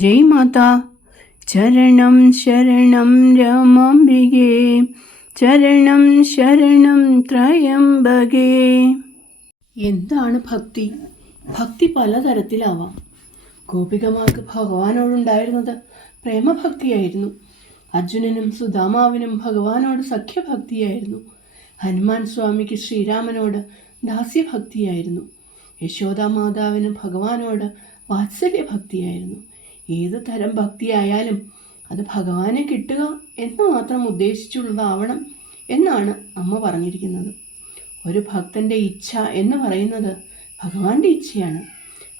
ജയ് മാതാ. ചരണം ശരണം രമാംബികേ, ചരണം ശരണം ത്രയംബകേ. എന്താണ് ഭക്തി? ഭക്തി പലതരത്തിലാവാം. ഗോപികമാർക്ക് ഭഗവാനോടുണ്ടായിരുന്നത് പ്രേമഭക്തിയായിരുന്നു. അർജുനനും സുദാമാവിനും ഭഗവാനോട് സഖ്യഭക്തിയായിരുന്നു. ഹനുമാൻ സ്വാമിക്ക് ശ്രീരാമനോട് ദാസ്യഭക്തിയായിരുന്നു. യശോദാമാതാവിന് ഭഗവാനോട് വാത്സല്യഭക്തിയായിരുന്നു. ഏത് തരം ഭക്തിയായാലും അത് ഭഗവാനെ കിട്ടുക എന്ന് മാത്രം ഉദ്ദേശിച്ചുള്ളതാവണം എന്നാണ് അമ്മ പറഞ്ഞിരിക്കുന്നത്. ഒരു ഭക്തൻ്റെ ഇച്ഛ എന്ന് പറയുന്നത് ഭഗവാന്റെ ഇച്ഛയാണ്.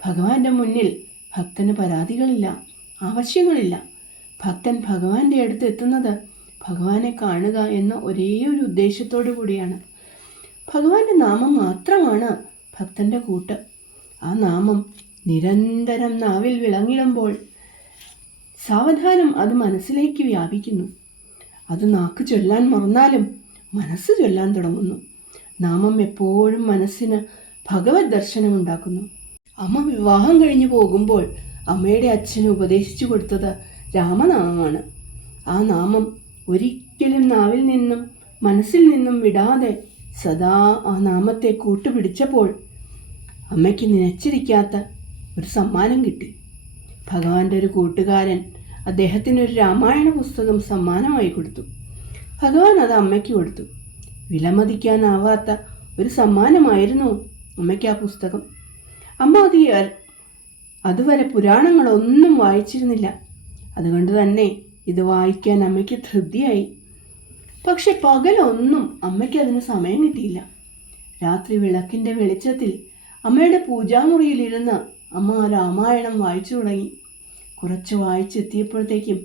ഭഗവാന്റെ മുന്നിൽ ഭക്തന് പരാതികളില്ല, ആവശ്യങ്ങളില്ല. ഭക്തൻ ഭഗവാന്റെ അടുത്ത് എത്തുന്നത് ഭഗവാനെ കാണുക എന്ന ഒരേ ഒരു ഉദ്ദേശത്തോടു കൂടിയാണ്. ഭഗവാന്റെ നാമം മാത്രമാണ് ഭക്തന്റെ കൂട്ട്. ആ നാമം നിരന്തരം നാവിൽ വിളങ്ങിടുമ്പോൾ സാവധാനം അത് മനസ്സിലേക്ക് വ്യാപിക്കുന്നു. അത് നാക്ക് ചൊല്ലാൻ മറന്നാലും മനസ്സ് ചൊല്ലാൻ തുടങ്ങുന്നു. നാമം എപ്പോഴും മനസ്സിന് ഭഗവത് ദർശനം ഉണ്ടാക്കുന്നു. അമ്മ വിവാഹം കഴിഞ്ഞു പോകുമ്പോൾ അമ്മയുടെ അച്ഛന് ഉപദേശിച്ചു കൊടുത്തത് രാമനാമമാണ്. ആ നാമം ഒരിക്കലും നാവിൽ നിന്നും മനസ്സിൽ നിന്നും വിടാതെ സദാ ആ നാമത്തെ കൂട്ടുപിടിച്ചപ്പോൾ അമ്മയ്ക്ക് നിലച്ചിരിക്കാത്ത ഒരു സമ്മാനം കിട്ടി. ഭഗവാന്റെ ഒരു കൂട്ടുകാരൻ അദ്ദേഹത്തിനൊരു രാമായണ പുസ്തകം സമ്മാനമായി കൊടുത്തു. ഭഗവാൻ അത് അമ്മയ്ക്ക് കൊടുത്തു. വിലമതിക്കാനാവാത്ത ഒരു സമ്മാനമായിരുന്നു അമ്മയ്ക്ക് ആ പുസ്തകം. അമ്മ അതുവരെ പുരാണങ്ങളൊന്നും വായിച്ചിരുന്നില്ല. അതുകൊണ്ട് തന്നെ ഇത് വായിക്കാൻ അമ്മയ്ക്ക് ധൃതിയായി. പക്ഷെ പകലൊന്നും അമ്മയ്ക്ക് അതിന് സമയം കിട്ടിയില്ല. രാത്രി വിളക്കിൻ്റെ വെളിച്ചത്തിൽ അമ്മയുടെ പൂജാമുറിയിലിരുന്ന് അമ്മ രാമായണം വായിച്ചു തുടങ്ങി. കുറച്ച് വായിച്ചെത്തിയപ്പോഴത്തേക്കും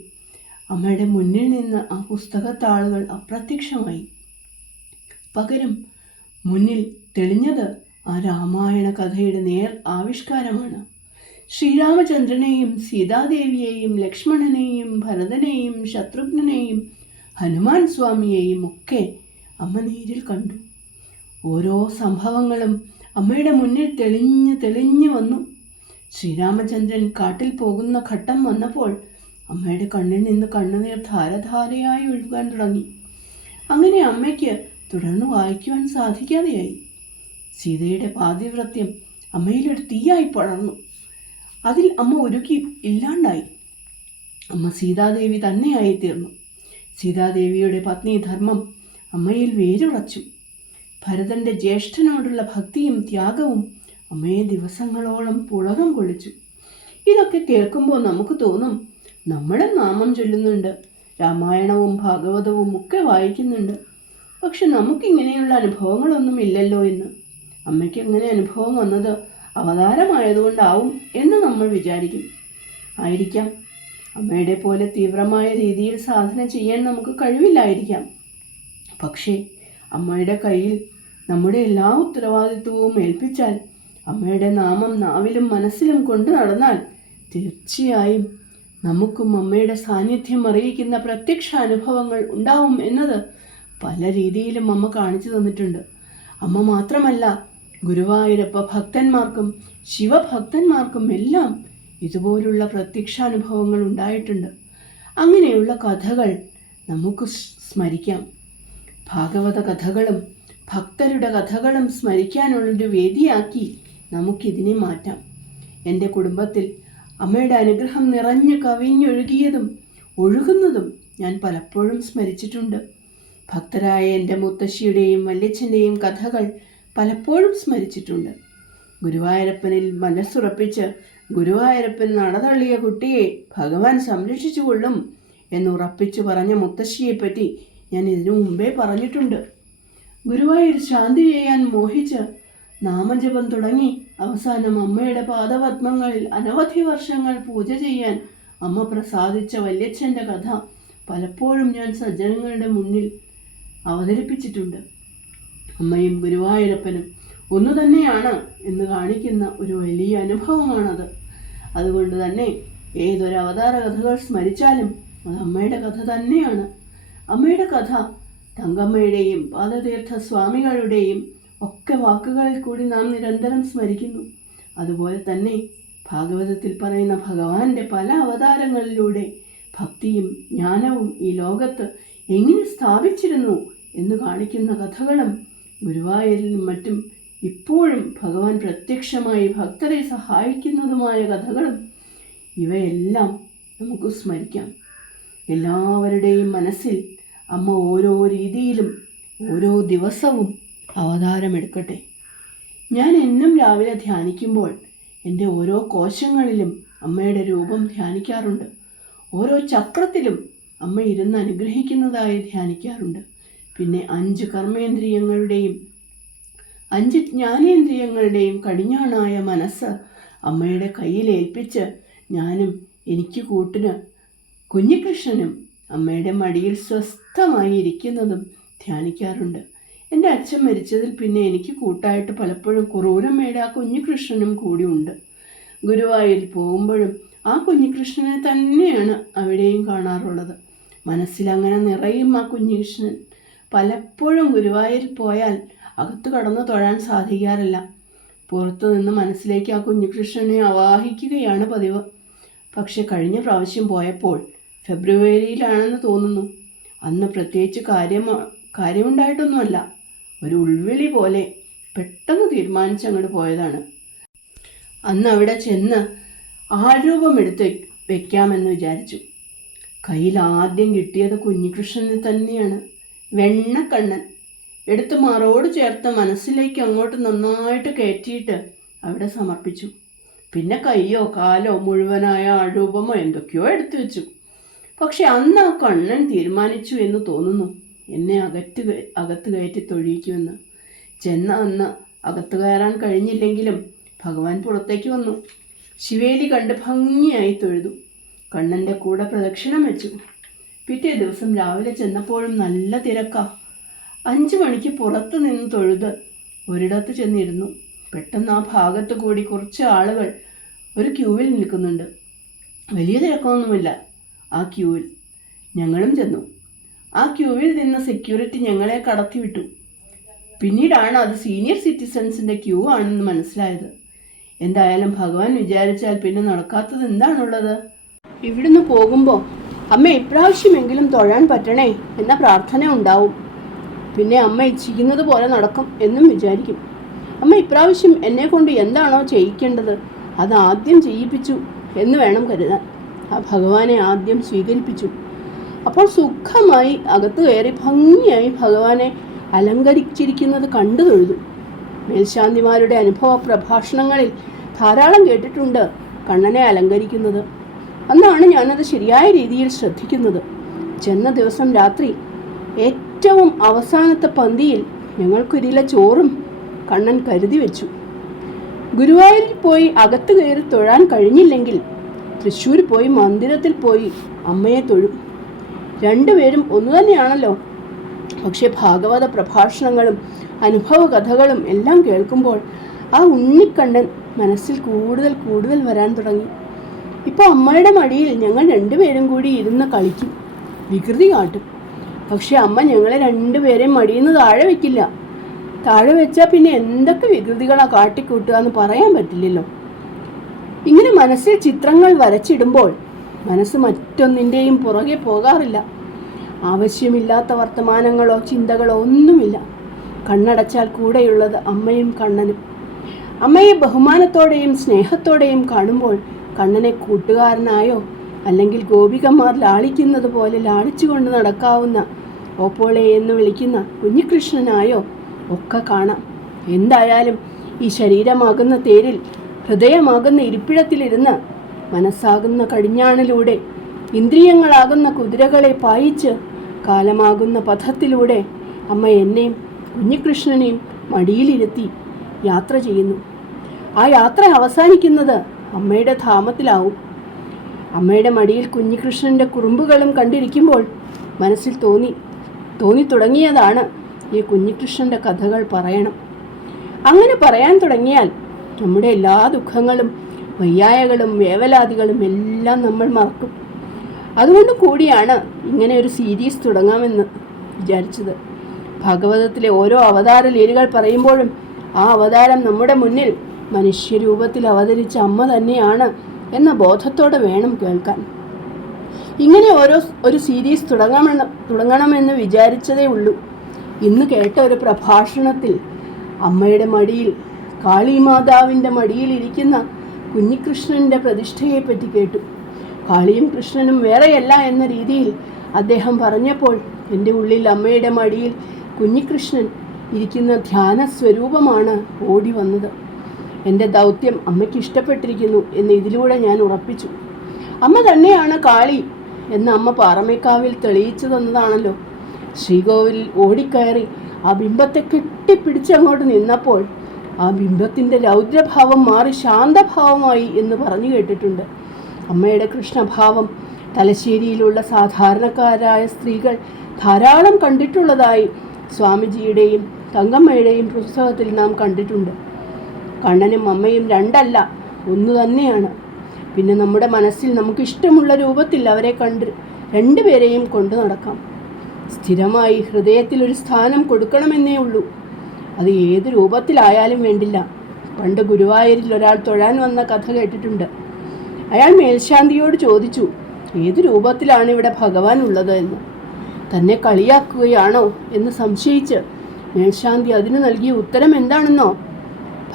അമ്മയുടെ മുന്നിൽ നിന്ന് ആ പുസ്തകത്താളുകൾ അപ്രത്യക്ഷമായി. പകരം മുന്നിൽ തെളിഞ്ഞത് ആ രാമായണ കഥയുടെ നേർ ആവിഷ്കാരമാണ്. ശ്രീരാമചന്ദ്രനെയും സീതാദേവിയെയും ലക്ഷ്മണനെയും ഭരതനെയും ശത്രുഘ്നെയും ഹനുമാൻ സ്വാമിയെയും ഒക്കെ അമ്മ നേരിൽ കണ്ടു. ഓരോ സംഭവങ്ങളും അമ്മയുടെ മുന്നിൽ തെളിഞ്ഞു വന്നു. ശ്രീരാമചന്ദ്രൻ കാട്ടിൽ പോകുന്ന ഘട്ടം വന്നപ്പോൾ അമ്മയുടെ കണ്ണിൽ നിന്ന് കണ്ണുനീർ ധാരധാരയായി ഒഴുകാൻ തുടങ്ങി. അങ്ങനെ അമ്മയ്ക്ക് തുടർന്ന് വായിക്കുവാൻ സാധിക്കാതെയായി. സീതയുടെ പാതിവ്രത്യം അമ്മയിലൊരു തീയായി പടർന്നു. അതിൽ അമ്മ ഉരുക്കി ഇല്ലാണ്ടായി. അമ്മ സീതാദേവി തന്നെയായി തീർന്നു. സീതാദേവിയുടെ പത്നി ധർമ്മം അമ്മയിൽ വേരുറച്ചു. ഭരതന്റെ ജ്യേഷ്ഠനോടുള്ള ഭക്തിയും ത്യാഗവും അമ്മയെ ദിവസങ്ങളോളം പുളകം കൊള്ളിച്ചു. ഇതൊക്കെ കേൾക്കുമ്പോൾ നമുക്ക് തോന്നും, നമ്മളും നാമം ചൊല്ലുന്നുണ്ട്, രാമായണവും ഭാഗവതവും ഒക്കെ വായിക്കുന്നുണ്ട്, പക്ഷെ നമുക്കിങ്ങനെയുള്ള അനുഭവങ്ങളൊന്നും ഇല്ലല്ലോ എന്ന്. അമ്മയ്ക്ക് അങ്ങനെ അനുഭവം വന്നത് അവതാരമായതുകൊണ്ടാവും എന്ന് നമ്മൾ വിചാരിക്കും. ആയിരിക്കാം. അമ്മയുടെ പോലെ തീവ്രമായ രീതിയിൽ സാധന ചെയ്യാൻ നമുക്ക് കഴിവില്ലായിരിക്കാം. പക്ഷേ അമ്മയുടെ കയ്യിൽ നമ്മുടെ എല്ലാ ഉത്തരവാദിത്വവും ഏൽപ്പിച്ചാൽ, അമ്മയുടെ നാമം നാവിലും മനസ്സിലും കൊണ്ടു നടന്നാൽ തീർച്ചയായും നമുക്കും അമ്മയുടെ സാന്നിധ്യം അറിയിക്കുന്ന പ്രത്യക്ഷ അനുഭവങ്ങൾ ഉണ്ടാവും എന്നത് പല രീതിയിലും അമ്മ കാണിച്ചു തന്നിട്ടുണ്ട്. അമ്മ മാത്രമല്ല, ഗുരുവായൂരപ്പ ഭക്തന്മാർക്കും ശിവഭക്തന്മാർക്കും എല്ലാം ഇതുപോലുള്ള പ്രത്യക്ഷാനുഭവങ്ങൾ ഉണ്ടായിട്ടുണ്ട്. അങ്ങനെയുള്ള കഥകൾ നമുക്ക് സ്മരിക്കാം. ഭാഗവത കഥകളും ഭക്തരുടെ കഥകളും സ്മരിക്കാനുള്ളൊരു വേദിയാക്കി നമുക്കിതിനെ മാറ്റാം. എൻ്റെ കുടുംബത്തിൽ അമ്മയുടെ അനുഗ്രഹം നിറഞ്ഞു കവിഞ്ഞൊഴുകിയതും ഒഴുകുന്നതും ഞാൻ പലപ്പോഴും സ്മരിച്ചിട്ടുണ്ട്. ഭക്തരായ എൻ്റെ മുത്തശ്ശിയുടെയും വല്യച്ഛൻ്റെയും കഥകൾ പലപ്പോഴും സ്മരിച്ചിട്ടുണ്ട്. ഗുരുവായൂരപ്പനിൽ മനസ്സുറപ്പിച്ച് ഗുരുവായൂരപ്പൻ നടതള്ളിയ കുട്ടിയെ ഭഗവാൻ സംരക്ഷിച്ചു കൊള്ളും എന്നുറപ്പിച്ചു പറഞ്ഞ മുത്തശ്ശിയെപ്പറ്റി ഞാൻ ഇതിനു മുമ്പേ പറഞ്ഞിട്ടുണ്ട്. ഗുരുവായൂർ ശാന്തി ചെയ്യാൻ മോഹിച്ച് നാമജപം തുടങ്ങി അവസാനം അമ്മയുടെ പാദപത്മങ്ങളിൽ അനവധി വർഷങ്ങൾ പൂജ ചെയ്യാൻ അമ്മ പ്രസാദിച്ച വല്യച്ഛൻ്റെ കഥ പലപ്പോഴും ഞാൻ സജ്ജനങ്ങളുടെ മുന്നിൽ അവതരിപ്പിച്ചിട്ടുണ്ട്. അമ്മയും ഗുരുവായൂരപ്പനും ഒന്നു തന്നെയാണ് എന്ന് കാണിക്കുന്ന ഒരു വലിയ അനുഭവമാണത്. അതുകൊണ്ട് തന്നെ ഏതൊരു അവതാര കഥകൾ സ്മരിച്ചാലും അത് അമ്മയുടെ കഥ തന്നെയാണ്. അമ്മയുടെ കഥ തങ്കമ്മയുടെയും പാദതീർത്ഥ സ്വാമികളുടെയും ഒക്കെ വാക്കുകളിൽ കൂടി നാം നിരന്തരം സ്മരിക്കുന്നു. അതുപോലെ തന്നെ ഭാഗവതത്തിൽ പറയുന്ന ഭഗവാന്റെ പല അവതാരങ്ങളിലൂടെ ഭക്തിയും ജ്ഞാനവും ഈ ലോകത്ത് എങ്ങനെ സ്ഥാപിച്ചിരുന്നു എന്ന് കാണിക്കുന്ന കഥകളും ഗുരുവായൂരിലും മറ്റും ഇപ്പോഴും ഭഗവാൻ പ്രത്യക്ഷമായി ഭക്തരെ സഹായിക്കുന്നതുമായ കഥകളും ഇവയെല്ലാം നമുക്ക് സ്മരിക്കാം. എല്ലാവരുടെയും മനസ്സിൽ അമ്മ ഓരോ രീതിയിലും ഓരോ ദിവസവും അവതാരമെടുക്കട്ടെ. ഞാൻ എന്നും രാവിലെ ധ്യാനിക്കുമ്പോൾ എൻ്റെ ഓരോ കോശങ്ങളിലും അമ്മയുടെ രൂപം ധ്യാനിക്കാറുണ്ട്. ഓരോ ചക്രത്തിലും അമ്മ ഇരുന്ന് അനുഗ്രഹിക്കുന്നതായി ധ്യാനിക്കാറുണ്ട്. പിന്നെ 5 കർമ്മേന്ദ്രിയങ്ങളുടെയും 5 ജ്ഞാനേന്ദ്രിയങ്ങളുടെയും കടിഞ്ഞാണായ മനസ്സ് അമ്മയുടെ കയ്യിൽ ഏൽപ്പിച്ച് ഞാനും എനിക്ക് കൂട്ടിന് കുഞ്ഞികൃഷ്ണനും അമ്മയുടെ മടിയിൽ സ്വസ്ഥമായി ഇരിക്കുന്നതും ധ്യാനിക്കാറുണ്ട്. എൻ്റെ അച്ഛൻ മരിച്ചതിൽ പിന്നെ എനിക്ക് കൂട്ടായിട്ട് പലപ്പോഴും കുറൂരമ്മയുടെ ആ കുഞ്ഞികൃഷ്ണനും കൂടി ഉണ്ട്. ഗുരുവായൂരിൽ പോകുമ്പോഴും ആ കുഞ്ഞികൃഷ്ണനെ തന്നെയാണ് അവിടെയും കാണാറുള്ളത്. മനസ്സിലങ്ങനെ നിറയും ആ കുഞ്ഞികൃഷ്ണൻ. പലപ്പോഴും ഗുരുവായൂരിൽ പോയാൽ അകത്ത് കടന്നു തൊഴാൻ സാധിക്കാറില്ല. പുറത്തു നിന്ന് മനസ്സിലേക്ക് ആ കുഞ്ഞികൃഷ്ണനെ ആവാഹിക്കുകയാണ് പതിവ്. പക്ഷെ കഴിഞ്ഞ പ്രാവശ്യം പോയപ്പോൾ ഫെബ്രുവരിയിലാണെന്ന് തോന്നുന്നു. അന്ന് പ്രത്യേകിച്ച് കാര്യമുണ്ടായിട്ടൊന്നുമല്ല, ഒരു ഉൾവിളി പോലെ പെട്ടെന്ന് തീരുമാനിച്ചങ്ങോട്ട് പോയതാണ്. അന്ന് അവിടെ ചെന്ന് ആരൂപമെടുത്ത് വെക്കാമെന്ന് വിചാരിച്ചു. കയ്യിൽ ആദ്യം കിട്ടിയത് കുഞ്ഞികൃഷ്ണനെ തന്നെയാണ്. വെണ്ണക്കണ്ണൻ എടുത്ത് മാറോട് ചേർത്ത് മനസ്സിലേക്ക് അങ്ങോട്ട് നന്നായിട്ട് കയറ്റിയിട്ട് അവിടെ സമർപ്പിച്ചു. പിന്നെ കയ്യോ കാലോ മുഴുവനായ ആരൂപമോ എന്തൊക്കെയോ എടുത്തു വെച്ചു. പക്ഷെ അന്ന് ആ കണ്ണൻ തീരുമാനിച്ചു എന്ന് തോന്നുന്നു എന്നെ അകത്ത് കയറ്റി തൊഴിയിക്കുമെന്ന്. ചെന്ന അന്ന് അകത്ത് കയറാൻ കഴിഞ്ഞില്ലെങ്കിലും ഭഗവാൻ പുറത്തേക്ക് വന്നു. ശിവേലി കണ്ട് ഭംഗിയായി തൊഴുതു. കണ്ണൻ്റെ കൂടെ പ്രദക്ഷിണം വെച്ചു. പിറ്റേ ദിവസം രാവിലെ ചെന്നപ്പോഴും നല്ല തിരക്കാ. 5 മണിക്ക് പുറത്ത് നിന്ന് തൊഴുത് ഒരിടത്ത് ചെന്നിരുന്നു. പെട്ടെന്ന് ആ ഭാഗത്ത് കൂടി കുറച്ച് ആളുകൾ ഒരു ക്യൂവിൽ നിൽക്കുന്നുണ്ട്. വലിയ തിരക്കൊന്നുമില്ല ആ ക്യൂവിൽ. ഞങ്ങളും ചെന്നു. ആ ക്യൂവിൽ നിന്ന് സെക്യൂരിറ്റി ഞങ്ങളെ കടത്തിവിട്ടു. പിന്നീടാണ് അത് സീനിയർ സിറ്റിസൺസിൻ്റെ ക്യൂ ആണെന്ന് മനസ്സിലായത്. എന്തായാലും ഭഗവാൻ വിചാരിച്ചാൽ പിന്നെ നടക്കാത്തത് എന്താണുള്ളത്? ഇവിടുന്ന് പോകുമ്പോൾ അമ്മ ഇപ്രാവശ്യമെങ്കിലും തൊഴാൻ പറ്റണേ എന്ന പ്രാർത്ഥന ഉണ്ടാവും. പിന്നെ അമ്മ ഇച്ഛിക്കുന്നത് പോലെ നടക്കും എന്നും വിചാരിക്കും. അമ്മ ഇപ്രാവശ്യം എന്നെ കൊണ്ട് എന്താണോ ചെയ്യിക്കേണ്ടത് അത് ആദ്യം ചെയ്യിപ്പിച്ചു എന്ന് വേണം കരുതാൻ. ആ ഭഗവാനെ ആദ്യം സ്വീകരിപ്പിച്ചു. അപ്പോൾ സുഖമായി അകത്ത് കയറി ഭംഗിയായി ഭഗവാനെ അലങ്കരിച്ചിരിക്കുന്നത് കണ്ടു തൊഴുതു. മേൽശാന്തിമാരുടെ അനുഭവ പ്രഭാഷണങ്ങളിൽ ധാരാളം കേട്ടിട്ടുണ്ട് കണ്ണനെ അലങ്കരിക്കുന്നത്. അന്നാണ് ഞാനത് ശരിയായ രീതിയിൽ ശ്രദ്ധിക്കുന്നത്. ചെന്ന ദിവസം രാത്രി ഏറ്റവും അവസാനത്തെ പന്തിയിൽ ഞങ്ങൾക്കൊരില ചോറും കണ്ണൻ കരുതി വെച്ചു. ഗുരുവായൂരിൽ പോയി അകത്ത് കയറി തൊഴാൻ കഴിഞ്ഞില്ലെങ്കിൽ തൃശ്ശൂർ പോയി മന്ദിരത്തിൽ പോയി അമ്മയെ തൊഴും. രണ്ടുപേരും ഒന്നു തന്നെയാണല്ലോ. പക്ഷെ ഭാഗവത പ്രഭാഷണങ്ങളും അനുഭവ കഥകളും എല്ലാം കേൾക്കുമ്പോൾ ആ ഉണ്ണിക്കണ്ണൻ മനസ്സിൽ കൂടുതൽ കൂടുതൽ വരാൻ തുടങ്ങി. ഇപ്പോൾ അമ്മയുടെ മടിയിൽ ഞങ്ങൾ രണ്ടുപേരും കൂടി ഇരുന്ന് കളിക്കും, വികൃതി കാട്ടും. പക്ഷെ അമ്മ ഞങ്ങളെ രണ്ടുപേരെയും മടിയിൽ നിന്ന് താഴെ വെക്കില്ല. താഴെ വെച്ചാൽ പിന്നെ എന്തൊക്കെ വികൃതികളാണ് കാട്ടിക്കൂട്ടുക എന്ന് പറയാൻ പറ്റില്ലല്ലോ. ഇങ്ങനെ മനസ്സിൽ ചിത്രങ്ങൾ വരച്ചിടുമ്പോൾ മനസ്സ് മറ്റൊന്നിൻ്റെയും പുറകെ പോകാറില്ല. ആവശ്യമില്ലാത്ത വർത്തമാനങ്ങളോ ചിന്തകളോ ഒന്നുമില്ല. കണ്ണടച്ചാൽ കൂടെയുള്ളത് അമ്മയും കണ്ണനും. അമ്മയെ ബഹുമാനത്തോടെയും സ്നേഹത്തോടെയും കാണുമ്പോൾ കണ്ണനെ കൂട്ടുകാരനായോ അല്ലെങ്കിൽ ഗോപികമാർ ലാളിക്കുന്നത് പോലെ ലാളിച്ചുകൊണ്ട് നടക്കാവുന്ന ഓപ്പോളെ എന്ന് വിളിക്കുന്ന കുഞ്ഞികൃഷ്ണനായോ ഒക്കെ കാണാം. എന്തായാലും ഈ ശരീരമാകുന്ന തേരിൽ ഹൃദയമാകുന്ന ഇരിപ്പിടത്തിലിരുന്ന് മനസ്സാകുന്ന കടിഞ്ഞാണിലൂടെ ഇന്ദ്രിയങ്ങളാകുന്ന കുതിരകളെ പായിച്ച് കാലമാകുന്ന പഥത്തിലൂടെ അമ്മ എന്നെയും കുഞ്ഞികൃഷ്ണനെയും മടിയിലിരുത്തി യാത്ര ചെയ്യുന്നു. ആ യാത്ര അവസാനിക്കുന്നത് അമ്മയുടെ ധാമത്തിലാവും. അമ്മയുടെ മടിയിൽ കുഞ്ഞികൃഷ്ണൻ്റെ കുറുമ്പുകളും കണ്ടിരിക്കുമ്പോൾ മനസ്സിൽ തോന്നി തുടങ്ങിയതാണ് ഈ കുഞ്ഞികൃഷ്ണൻ്റെ കഥകൾ പറയണം. അങ്ങനെ പറയാൻ തുടങ്ങിയാൽ നമ്മുടെ എല്ലാ ദുഃഖങ്ങളും വയ്യായകളും വേവലാതികളും എല്ലാം നമ്മൾ മറക്കും. അതുകൊണ്ട് കൂടിയാണ് ഇങ്ങനെ ഒരു സീരീസ് തുടങ്ങാമെന്ന് വിചാരിച്ചത്. ഭാഗവതത്തിലെ ഓരോ അവതാര ലീലകൾ പറയുമ്പോഴും ആ അവതാരം നമ്മുടെ മുന്നിൽ മനുഷ്യരൂപത്തിൽ അവതരിച്ച അമ്മ തന്നെയാണ് എന്ന ബോധത്തോടെ വേണം കേൾക്കാൻ. ഇങ്ങനെ ഒരു സീരീസ് തുടങ്ങണമെന്ന് വിചാരിച്ചതേ ഉള്ളൂ. ഇന്ന് കേട്ട ഒരു പ്രഭാഷണത്തിൽ അമ്മയുടെ മടിയിൽ, കാളിമാതാവിൻ്റെ മടിയിൽ ഇരിക്കുന്ന കുഞ്ഞികൃഷ്ണൻ്റെ പ്രതിഷ്ഠയെപ്പറ്റി കേട്ടു. കാളിയും കൃഷ്ണനും വേറെയല്ല എന്ന രീതിയിൽ അദ്ദേഹം പറഞ്ഞപ്പോൾ എൻ്റെ ഉള്ളിൽ അമ്മയുടെ മടിയിൽ കുഞ്ഞികൃഷ്ണൻ ഇരിക്കുന്ന ധ്യാന സ്വരൂപമാണ് ഓടി വന്നത്. എൻ്റെ ദൗത്യം അമ്മയ്ക്ക് ഇഷ്ടപ്പെട്ടിരിക്കുന്നു എന്ന് ഇതിലൂടെ ഞാൻ ഉറപ്പിച്ചു. അമ്മ തന്നെയാണ് കാളി എന്ന് അമ്മ പാറമേക്കാവിൽ തെളിയിച്ചു തന്നതാണല്ലോ. ശ്രീകോവിലിൽ ഓടിക്കയറി ആ ബിംബത്തെ കെട്ടിപ്പിടിച്ച് അങ്ങോട്ട് നിന്നപ്പോൾ ആ ബിംബത്തിൻ്റെ രൗദ്രഭാവം മാറി ശാന്തഭാവമായി എന്ന് പറഞ്ഞു കേട്ടിട്ടുണ്ട്. അമ്മയുടെ കൃഷ്ണഭാവം തലശ്ശേരിയിലുള്ള സാധാരണക്കാരായ സ്ത്രീകൾ ധാരാളം കണ്ടിട്ടുള്ളതായി സ്വാമിജിയുടെയും തങ്കമ്മയുടെയും പുസ്തകത്തിൽ നാം കണ്ടിട്ടുണ്ട്. കണ്ണനും അമ്മയും രണ്ടല്ല, ഒന്നു തന്നെയാണ്. പിന്നെ നമ്മുടെ മനസ്സിൽ നമുക്കിഷ്ടമുള്ള രൂപത്തിൽ അവരെ രണ്ടുപേരെയും കൊണ്ടു നടക്കാം. സ്ഥിരമായി ഹൃദയത്തിലൊരു സ്ഥാനം കൊടുക്കണമെന്നേ ഉള്ളൂ. അത് ഏത് രൂപത്തിലായാലും വേണ്ടില്ല. പണ്ട് ഗുരുവായൂരിൽ ഒരാൾ തൊഴാൻ വന്ന കഥ കേട്ടിട്ടുണ്ട്. അയാൾ മേൽശാന്തിയോട് ചോദിച്ചു, ഏത് രൂപത്തിലാണ് ഇവിടെ ഭഗവാൻ ഉള്ളത് എന്ന്. തന്നെ കളിയാക്കുകയാണോ എന്ന് സംശയിച്ച് മേൽശാന്തി അതിന് നൽകിയ ഉത്തരം എന്താണെന്നോ?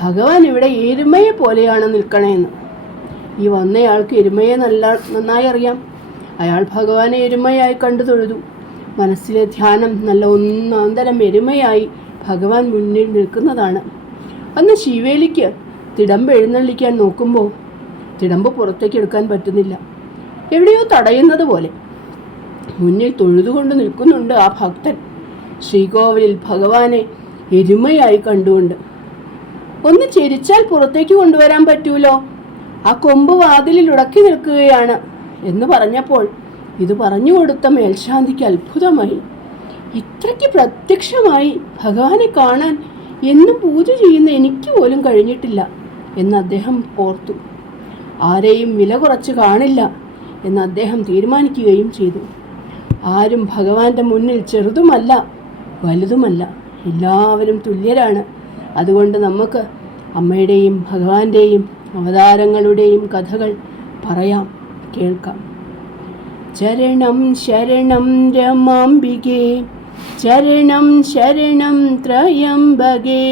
ഭഗവാൻ ഇവിടെ എരുമയെ പോലെയാണ് നിൽക്കണേന്ന്. ഈ വന്നയാൾക്ക് എരുമയെ നന്നായി അറിയാം. അയാൾ ഭഗവാനെ എരുമയായി കണ്ടു തൊഴുതു. മനസ്സിലെ ധ്യാനം നല്ല ഒന്നാന്തരം എരുമയായി ഭഗവാൻ മുന്നിൽ നിൽക്കുന്നതാണ്. അന്ന് ശിവേലിക്ക് തിടമ്പ് എഴുന്നള്ളിക്കാൻ നോക്കുമ്പോൾ തിടമ്പ് പുറത്തേക്ക് എടുക്കാൻ പറ്റുന്നില്ല. എവിടെയോ തടയുന്നത് പോലെ മുന്നിൽ തൊഴുതുകൊണ്ട് നിൽക്കുന്നുണ്ട് ആ ഭക്തൻ. ശ്രീകോവിലിൽ ഭഗവാനെ എരുമയായി കണ്ടുകൊണ്ട്. ഒന്ന് ചിരിച്ചാൽ പുറത്തേക്ക് കൊണ്ടുവരാൻ പറ്റൂലോ, ആ കൊമ്പ് വാതിലിൽ ഉടക്കി നിൽക്കുകയാണ് എന്ന് പറഞ്ഞപ്പോൾ ഇത് പറഞ്ഞു കൊടുത്ത മേൽശാന്തിക്ക് അത്ഭുതമായി. ഇത്രയ്ക്ക് പ്രത്യക്ഷമായി ഭഗവാനെ കാണാൻ എന്നും പൂജ ചെയ്യുന്ന എനിക്ക് പോലും കഴിഞ്ഞിട്ടില്ല എന്ന് അദ്ദേഹം ഓർത്തു. ആരെയും വില കുറച്ച് കാണില്ല എന്ന് അദ്ദേഹം തീരുമാനിക്കുകയും ചെയ്തു. ആരും ഭഗവാന്റെ മുന്നിൽ ചെറുതുമല്ല വലുതുമല്ല, എല്ലാവരും തുല്യരാണ്. അതുകൊണ്ട് നമുക്ക് അമ്മയുടെയും ഭഗവാന്റെയും അവതാരങ്ങളുടെയും കഥകൾ പറയാം, കേൾക്കാം. ചരണം ശരണം രമാംബികേ, ചരണം ശരണം ത്രയംബകേ.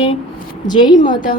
ജയ് മാതാ.